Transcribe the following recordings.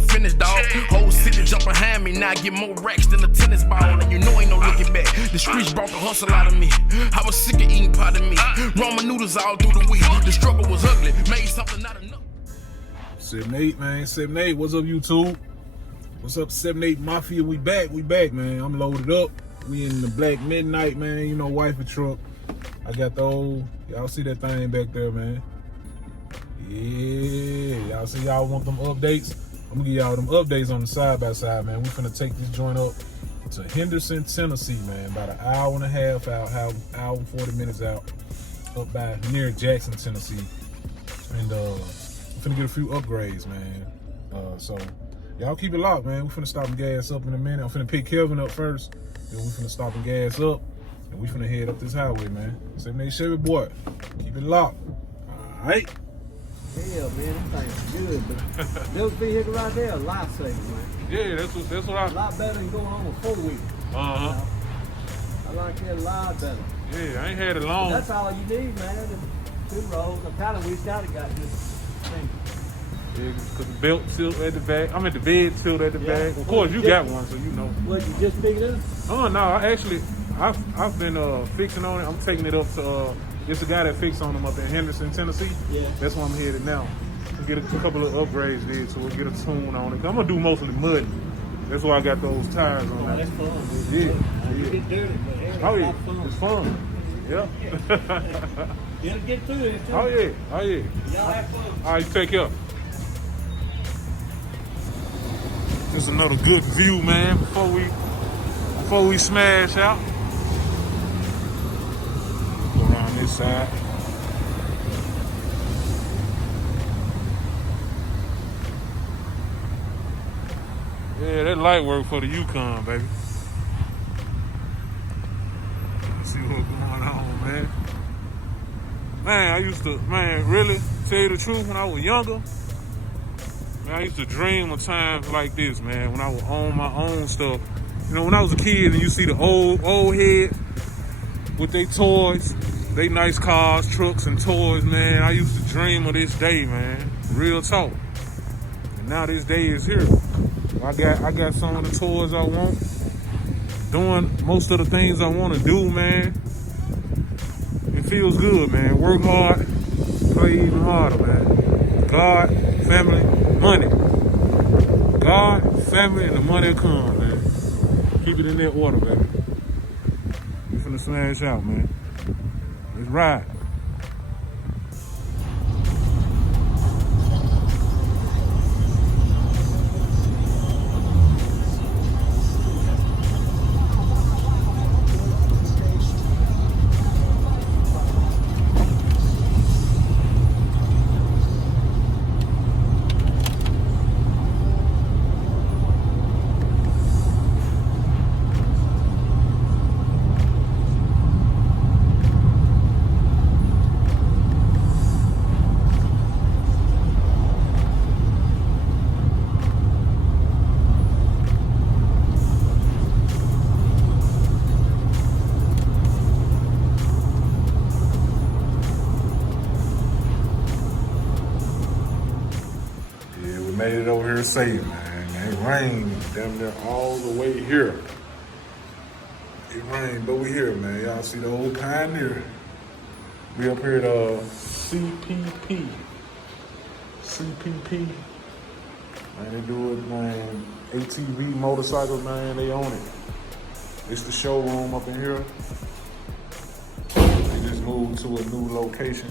never finished, dog. Whole city jump behind me, now I get more racks than a tennis ball. And you know ain't no looking back. The streets brought the hustle out of me. I was sick of eating pot of meat. Ramen noodles all through the week. The struggle was ugly, made something out of nothing. 7-8, man. 7-8. What's up, YouTube? What's up, 7-8 Mafia? We back, man. I'm loaded up. We in the Black Midnight, man. You know, wifey truck. I got the old, y'all see that thing back there, man. Yeah, y'all see y'all want them updates? I'm gonna give y'all them updates on the side-by-side, man. We finna take this joint up to Henderson, Tennessee, man. About an hour and a half out, hour and 40 minutes out, up by near Jackson, Tennessee. And we're finna get a few upgrades, man. So y'all keep it locked, man. We're finna stop and gas up in a minute. I'm finna pick Kelvin up first, then we finna stop and gas up, and we finna head up this highway, man. 7-8 Chevy boy, keep it locked. All right. Yeah, man, that thing's good, but those vehicles right there are lifesavers, man. Yeah, that's what I. A lot better than going on a 4-wheel. I like that a lot better. Yeah, I ain't had it long. But that's all you need, man. The 2 rows. I kind of wish I'd have got this thing. Yeah, because the belt tilt at the back. I'm at the bed tilt at the back. Of course, you got one, so you know. What, you just picked it up? Oh no, I've been fixing on it. I'm taking it up to it's a guy that fixed on them up in Henderson, Tennessee. Yeah. That's where I'm headed now. We'll get a couple of upgrades there, so we'll get a tune on it. I'm gonna do mostly mud. That's why I got those tires on there. That's fun. Yeah. You get dirty, but hey, Oh yeah, fun. it's fun. Yeah. It'll get through it too. Oh yeah. Y'all have fun. All right, take care. Just another good view, man, before we smash out. Go around this side. Yeah, that light work for the Yukon, baby. Let's see what's going on, man. Man, really, tell you the truth, when I was younger, man, I used to dream of times like this, man, when I would own my own stuff. You know, when I was a kid and you see the old head with their toys, they nice cars, trucks, and toys, man, I used to dream of this day, man. Real talk. And now this day is here. I got some of the toys I want. Doing most of the things I want to do, man. It feels good, man. Work hard, play even harder, man. God, family, money. God, family, and the money will come, man. Keep it in that order, baby. We finna smash out, man. Let's ride. Made it over here safe, man. It rained damn near all the way here. It rained, but we here, man. Y'all see the old Pioneer. We up here at CPP. Man, they do it, man. ATV Motorcycle, man, they own it. It's the showroom up in here. They just moved to a new location.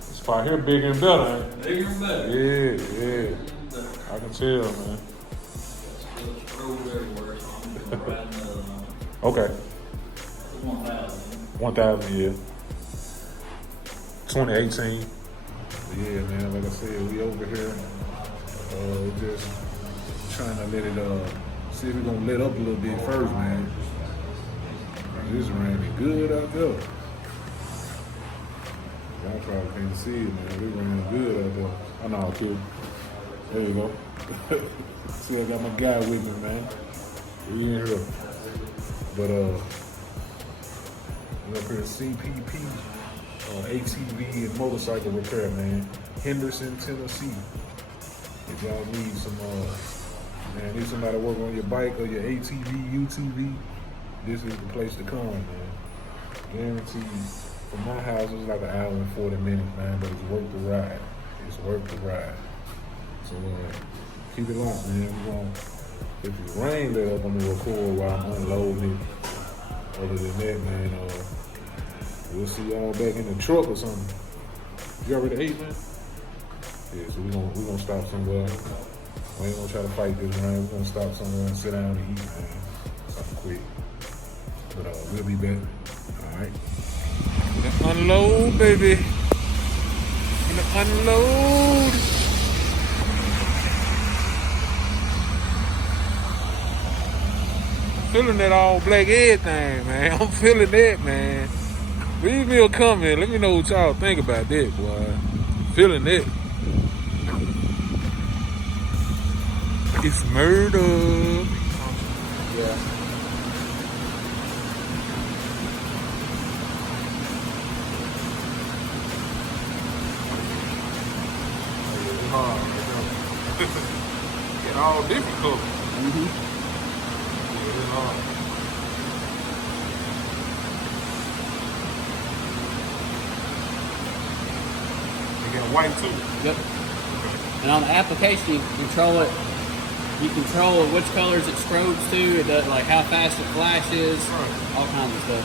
Spot here bigger and better, ain't it? Bigger and better. Yeah. I can tell, man. Okay. 1,000, yeah. 2018. Yeah, man, like I said, we over here. Just trying to let it, see if we're gonna let up a little bit first, man. It's raining good out there. Y'all probably can't see it, man. It raining good out there. I know, too. There you go. See, I got my guy with me, man. We in here. But, we're up here at CPP ATV and Motorcycle Repair, man. Henderson, Tennessee. If y'all need some, man, need somebody to work on your bike or your ATV, UTV, this is the place to come, man. Guaranteed. From my house, it's like an hour and 40 minutes, man, but it's worth the ride. It's worth the ride. So keep it locked, man. We're gonna, if it rain, let up, I'm gonna record while I'm unloading it. Other than that, man, we'll see y'all back in the truck or something. You already ate, man? Yeah, so we're gonna stop somewhere. We ain't gonna try to fight this rain. We're gonna stop somewhere and sit down and eat, man. Something quick. But we'll be back. All right. Unload, baby. Unload. Feeling that all black everything, man. I'm feeling that, man. Leave me a comment. Let me know what y'all think about that, boy. Feeling that. It's murder. Yeah. Get all different colors. Mm-hmm. You got white too. Yep. And on the application, you control it. You control which colors it strobes to. It does like how fast it flashes, all kinds of stuff.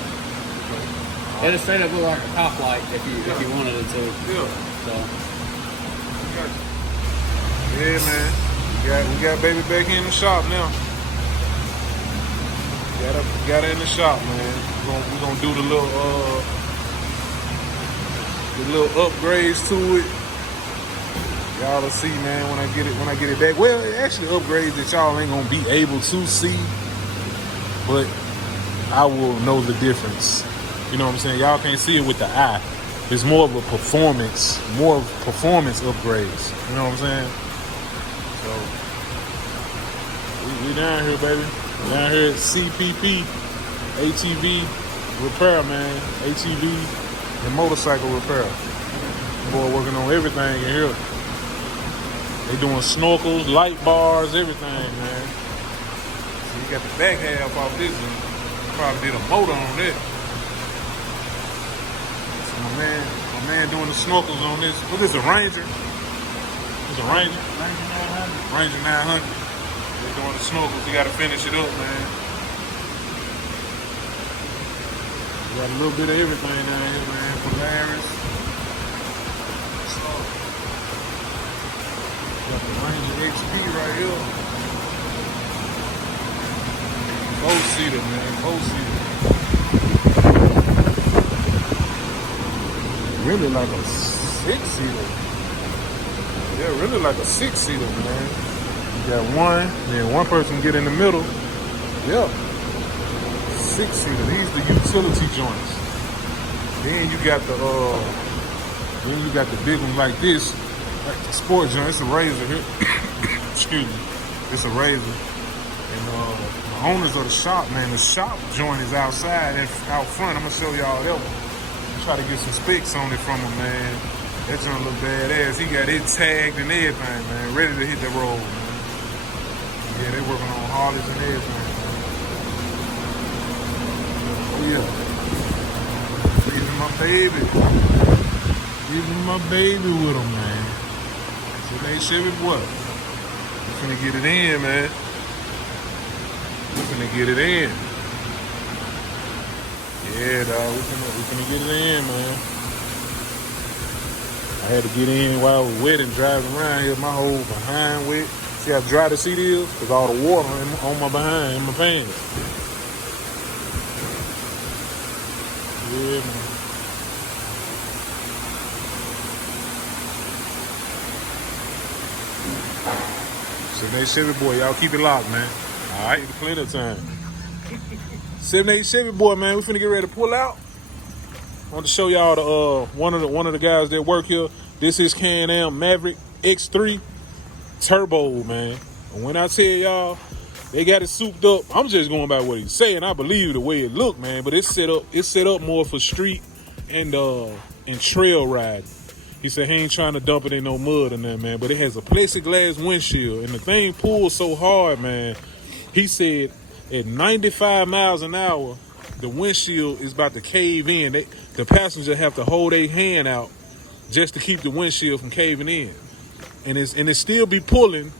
Okay. It'll straight up look like a cop light if you wanted it to. Yeah. So. Yeah, man. We got baby back in the shop now. Got her in the shop, man. We're gonna do the little upgrades to it. Y'all will see, man, when I get it back. Well, actually upgrades that y'all ain't gonna be able to see, but I will know the difference. You know what I'm saying? Y'all can't see it with the eye. It's more of a performance upgrades. You know what I'm saying? So we down here, baby. Down here at CPP ATV Repair, man. ATV and Motorcycle Repair. Boy working on everything in here. They doing snorkels, light bars, everything, man. So you got the back half off this one. Probably did a motor on that. So my man doing the snorkels on this. What is this, a Ranger? It's a Ranger? Ranger 900. They're doing the snorkels. You got to finish it up, man. We got a little bit of everything down here, man. Polaris. Got the Ranger XP right here. 4-seater, man. 4-seater. Really like a 6-seater. Yeah, really like a 6-seater, man. You got one, then one person get in the middle. Yep. 6-seater. These the utility joints. Then you got the big one like this. Like the sport joint, it's a razor here. Excuse me. It's a razor. And the owners of the shop, man, the shop joint is outside and out front. I'm gonna show y'all that one. Try to get some specs on it from him, man. That joint look badass. He got it tagged and everything, man. Ready to hit the road, man. Yeah, they working on Harleys and everything, man. Oh yeah. Leaving my baby. Leaving my baby with him, man. They Chevy boy. We finna get it in, man. We finna get it in. Yeah, dog. We finna get it in, man. I had to get in while I was wet and driving around here. My whole behind wet. See how dry the seat is? Because all the water on my behind, in my pants. Yeah, man. So they Chevy boy, y'all keep it locked, man. All right, plenty of time. 78 Chevy boy, man. We finna get ready to pull out. I want to show y'all the one of the guys that work here. This is Can-Am Maverick X3 Turbo, man. And when I tell y'all they got it souped up, I'm just going by what he's saying. I believe the way it look, man. But it's set up more for street and trail riding. He said he ain't trying to dump it in no mud or nothing, man. But it has a plexiglass windshield, and the thing pulls so hard, man. He said at 95 miles an hour, the windshield is about to cave in. The passenger have to hold their hand out just to keep the windshield from caving in. And it still be pulling.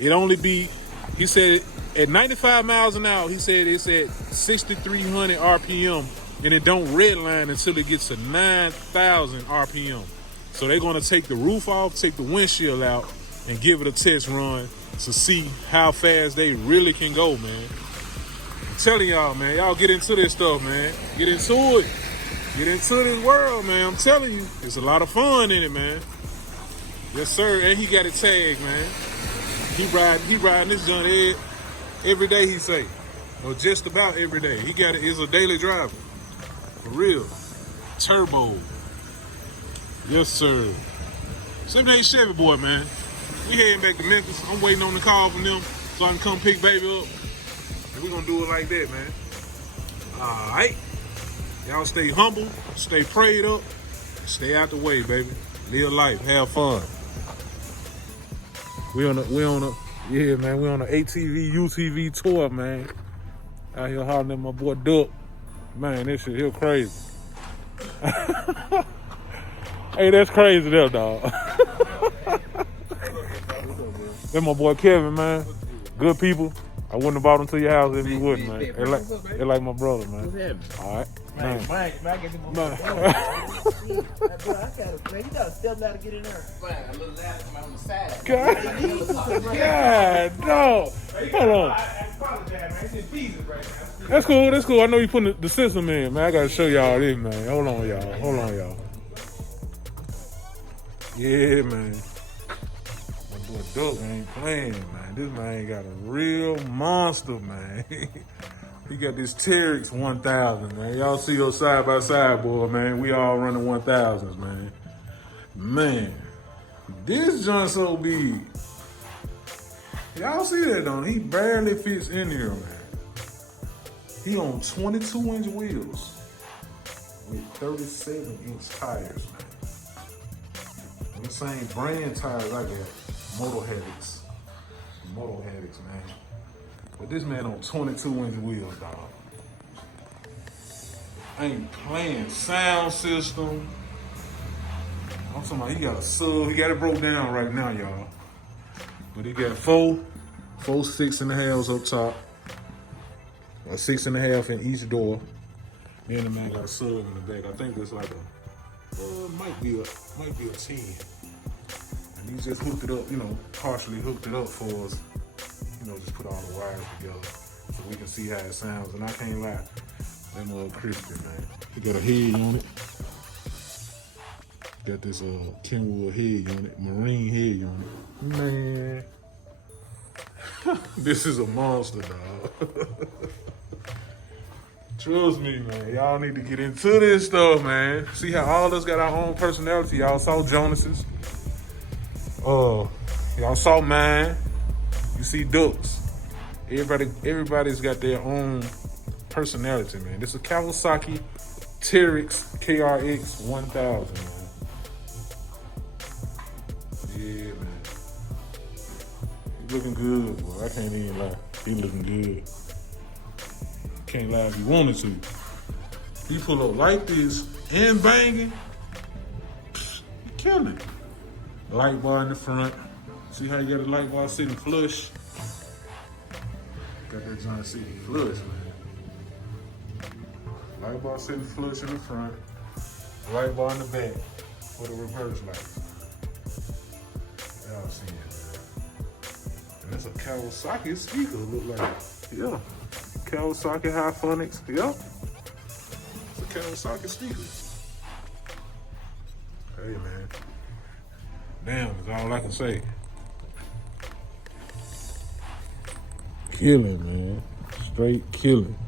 It only be, he said, at 95 miles an hour, he said it's at 6,300 RPM, and it don't redline until it gets to 9,000 RPM. So they're gonna take the roof off, take the windshield out, and give it a test run to see how fast they really can go, man. I'm telling y'all, man, y'all get into this stuff, man. Get into it. Get into this world, man. I'm telling you, there's a lot of fun in it, man. Yes, sir. And he got it tagged, man. He riding this joint every day, he say. Or just about every day. He got it. It's a daily driver. For real. Turbo. Yes, sir. 78 Chevy boy, man. We heading back to Memphis. I'm waiting on the call from them so I can come pick baby up. And we gonna do it like that, man. All right. Y'all stay humble, stay prayed up, stay out the way, baby. Live life, have fun. We on a ATV, UTV tour, man. Out here hollering at my boy Duck. Man, this shit here crazy. Hey, that's crazy there, dog. That's my boy Kevin, man. Good people. I wouldn't have brought them to your house if you wouldn't, man. They like my brother, man. All right. Man. I gotta step out to get in there. A little laugh on the side. God, dog. Hold on. That's cool. I know you putting the system in, man. I gotta show y'all this, man. Hold on, y'all. Yeah, man. My boy Duck ain't playing, man. This man got a real monster, man. He got this Teryx 1000, man. Y'all see us side by side, boy, man. We all running 1000s, man. Man, this joint so big. Y'all see that, don't he? He barely fits in here, man. He on 22-inch wheels with 37-inch tires, man. The same brand tires I got, Moto Teryx, man. But this man on 22-inch wheels, dog. I ain't playing. Sound system. I'm talking about he got a sub. He got it broke down right now, y'all. But he got four 6.5s up top. A 6.5 in each door. Then the man got a sub in the back. I think that's like might be a 10. And he just hooked it up, partially hooked it up for us. Just put all the wires together so we can see how it sounds. And I can't lie, that mother Christian, man. He got a head on it. Got this Kenwood head on it, marine head on it. Man, this is a monster, dog. Trust me, man. Y'all need to get into this stuff, man. See how all of us got our own personality. Y'all saw Jonas's. Y'all saw mine. You see Ducks. Everybody's got their own personality, man. This is a Kawasaki Teryx KRX 1000, man. Yeah, man. He looking good, boy. I can't even lie. He looking good. Can't lie if you wanted to. He pull up like this and banging. He killing. Light bar in the front. See how you got a light bar sitting flush? Got that joint sitting flush, man. Light bar sitting flush in the front. Light bar in the back for the reverse lights. Y'all see it, man. And that's a Kawasaki speaker, look like. Yeah. Kawasaki Hi-Phonics. Yep. It's a Kawasaki speaker. Hey, man. Damn, that's all I can say. Killing, man. Straight killing.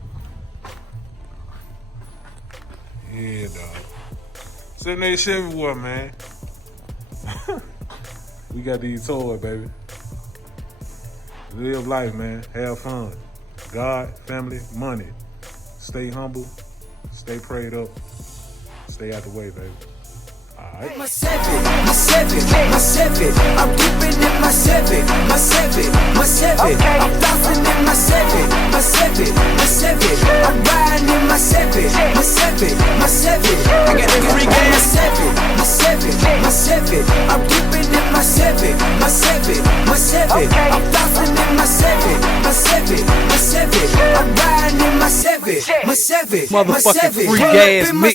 Yeah, dog. 78 Chevy boy, man. We got these toys, baby. Live life, man. Have fun. God, family, money. Stay humble. Stay prayed up. Stay out the way, baby. My seven, my seven, my seven. I'm dipping in my seven, my seven, my seven. I'm flossing in my seven, my seven, my seven. I'm riding in my seven, my seven, my seven. I got the free game. My seven, my seven, my seven. I'm dipping in my seven, my seven, my seven. I'm flossing in my seven, my seven, my seven. I'm riding in my seven, my seven, my seven. Motherfucking free gas mix.